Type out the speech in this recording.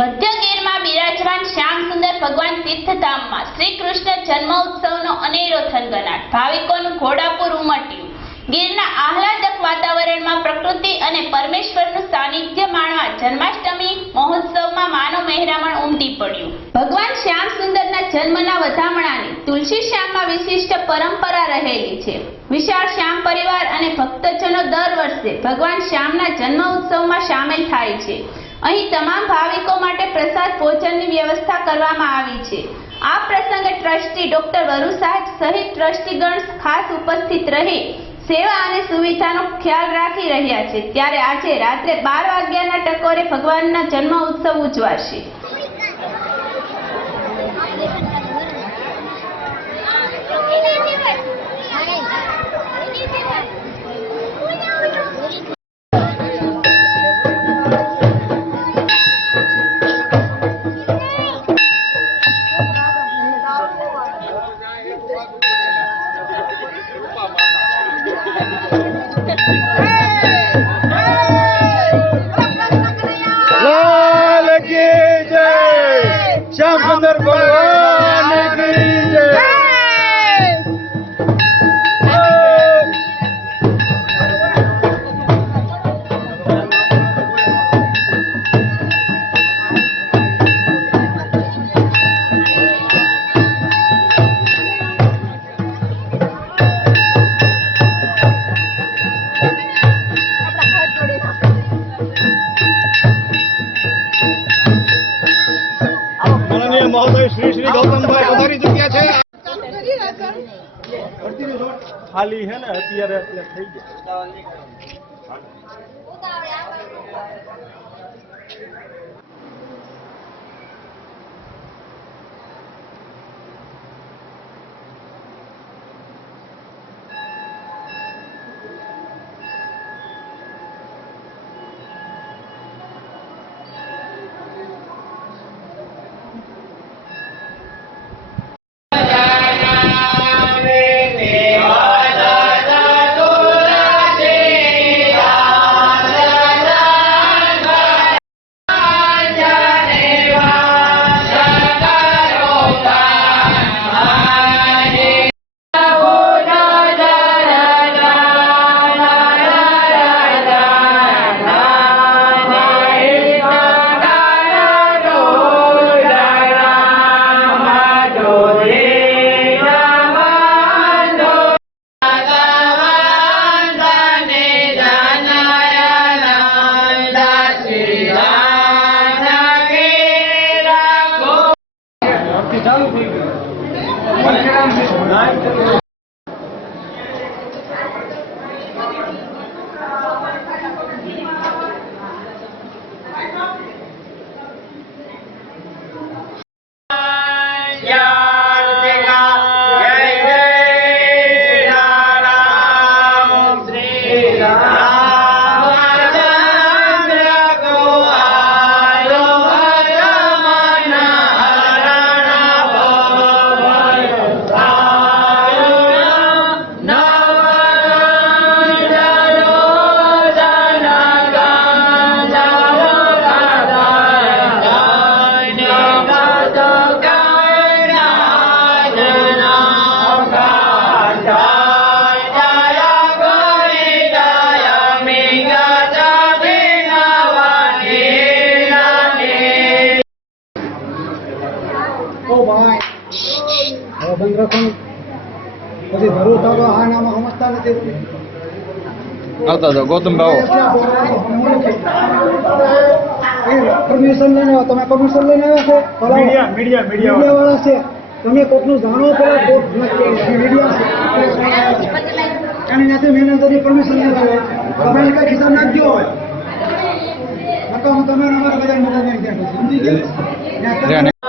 મધ્ય ગીરમાં બિરાજમાન શ્યામ સુંદર ભગવાન તીર્થધામમાં શ્રી કૃષ્ણ જન્મોત્સવનો અનેરો થનગનાટ, ભાવિકોનું ઘોડાપુર ઉમટ્યું। ગીરના આહલાદક વાતાવરણમાં પ્રકૃતિ અને પરમેશ્વરનું સાનિધ્ય માણવા જન્માષ્ટમી મહોત્સવમાં માનો મહેરામણ ઉમટી પડ્યું। ભગવાન શ્યામ સુંદરના જન્મના વધામણાની તુલસી શ્યામમાં વિશિષ્ટ પરંપરા રહેલી છે। વિશાળ શ્યામ પરિવાર અને ભક્તજનો દર વર્ષે ભગવાન શ્યામના જન્મ ઉત્સવમાં સામેલ થાય છે। અહીં તમામ ભાવિકો માટે પ્રસાદ ભોજનની વ્યવસ્થા કરવામાં આવી છે। આ પ્રસંગે ટ્રસ્ટી ડોક્ટર વરુ સાહેબ સહિત ટ્રસ્ટીગણ ખાસ ઉપસ્થિત રહી સેવા અને સુવિધાનો ખ્યાલ રાખી રહ્યા છે। ત્યારે આજે રાત્રે 12 વાગ્યાના ટકોરે ભગવાનના જન્મ ઉત્સવ ઉજવાશે। लाल की जय, श्याम सुंदर भगवान की जय। महोदय श्री श्री गौतम भाई पधारी चुक्या है। खाली है ना अत्यारे એટલે થઈ ગયા। गौतम भाव परमिशन लेने તમે પરમિશન લઈને આવ્યા છો? મીડિયા વાળા છે, તમે કોકનું જાણો પેલા મીડિયા છે અને નથી મેનેજરની પરમિશન લેવા તમે કઈ ખિસ્સા નાખજો હોય નકા હું તમે અમારા બધા સમજી ગયા।